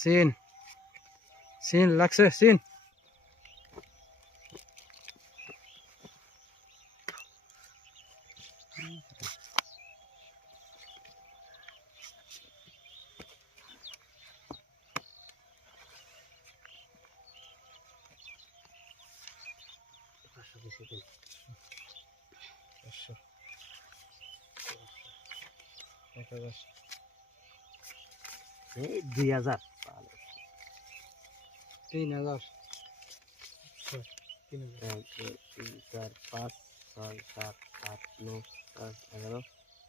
scene scene লাগছে scene এই 2000 3000 1 2 3 4 5 6 7 8 9 10 11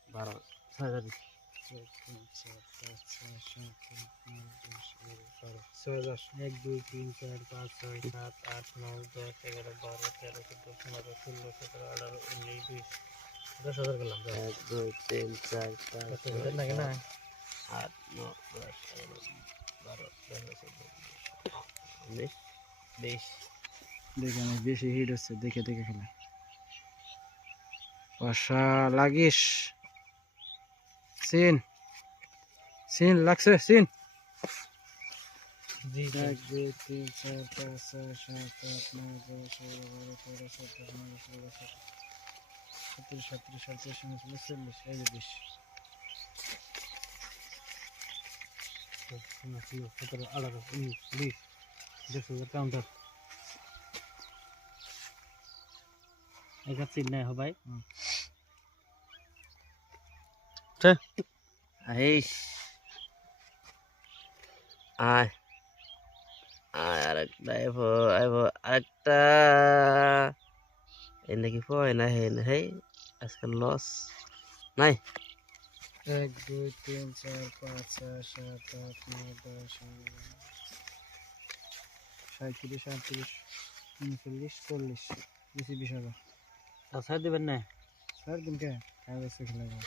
12 6000 1 2 3 4 5 6 7 8 9 10 11 12 13 14 15 16 17 18 19 20 10,000 করলাম 1 2 3 4 5 6 না কেন 8 9 10 11 12 13 14 19 20 দেখে আমি বেশি হিট হচ্ছে দেখে দেখে খেলা বর্ষা লাগিস সিন সিন লাগছে সিন 1 2 3 4 5 6 7 8 9 10 11 12 13 14 15 16 17 18 19 20 21 22 23 काउंटर एक चिन्ह हो भाई আইস আয় আয় আরেকটা আরেকটা এই নাকি পয় না হে না হে আজকাল লস নাই 1 2 3 4 5 6 7 8 9 10 37 38 39 40 বেশি 20,000 আচ্ছা দিবেন না স্যার দিন কে আগে সে খেলাবো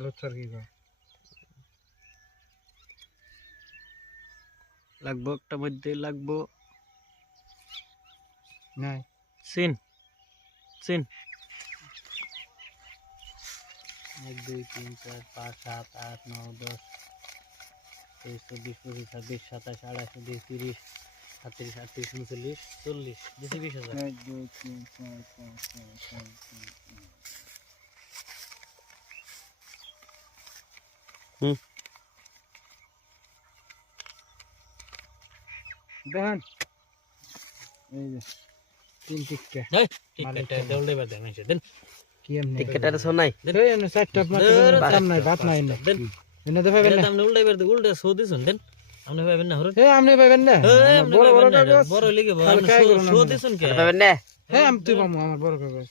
লোচার কি গো লাগবো একটা মধ্যে লাগবো নাই সিন সিন 1 2 3 4 5 7 8 9 10 23 24 25 26 27 28 29 30 31 38 39 40 বেশি 20,000 1 2 3 4 5 6 7 দেখেন এই যে তিন টিক্কা এই টিক্কাটা দৌড়ে বাদে মেশে দেন কি এমনি টিকেটটা শোনাই এই এনে সাইডটা আপনার কাম নাই ভাত নাই না দেন এনে দেখাবেন এটা না আপনি উল্টাই বের উল্টা সৌদি শুন দেন আপনি পাবেন না হরুন এই আপনি পাবেন না বড় বড় কাগজ বড় লিখে আপনি সৌদি শুন কে পাবেন না হ্যাঁ আমি তুই পাবো আমার বড় কাগজ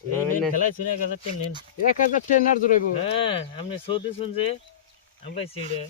খেলাই শুনে 1000 টেন নেন 1000 টেনার জুড়াইবো হ্যাঁ আপনি সৌদি শুন যে আমি পাইছি এটা